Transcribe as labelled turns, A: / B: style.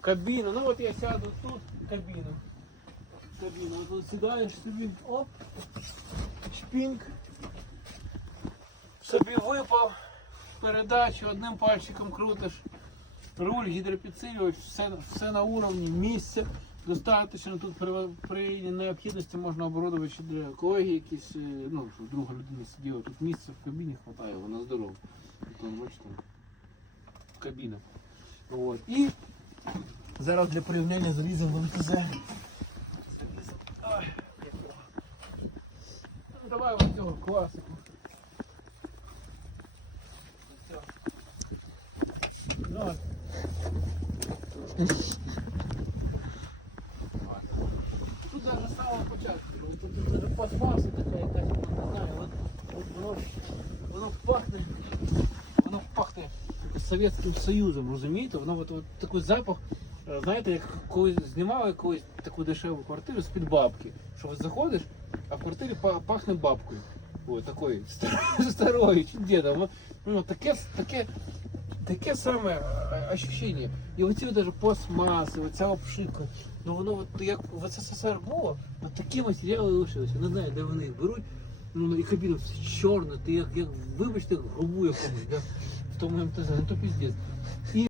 A: кабіну. Ну от я сяду тут, кабіну. Кабіну. Тут сідаєш собі, оп, шпінг. Собі випав, передачу, одним пальчиком крутиш. Руль, гідропідсилювач, все, все на уровні, місце. Достатньо тут при, при необхідності можна оборудовувати ще для екології якісь, е, ну, щоб друга людина сиділа. Тут місця в кабіні вистачає, вона здорова. Там, бачите, кабіна. От. І зараз для порівняння заліземо в. Ну, Давай ось цього класику. Тут даже з самого початку. Тут, тут не знаю, от, от воно, ж- воно пахне, воно пахне Совєтським Союзом, розумієте? Воно от, от такий запах, е, знаєте, як коли знімали колись таку дешеву квартиру з-під бабки. Що от заходиш, а в квартирі пахне бабкою. Ой, такої старої, старої чи діда. Ну, таке, таке, таке саме е, ощущення. І оці даже пластмаси, оця обшивка. Ну воно от як в СССР було, от такі матеріали лишилися. Не знаю, де вони їх беруть. Ну і кабіна чорна, ти як, як вибачте, грубу якомусь, да? в тому МТЗ, ну то піздець.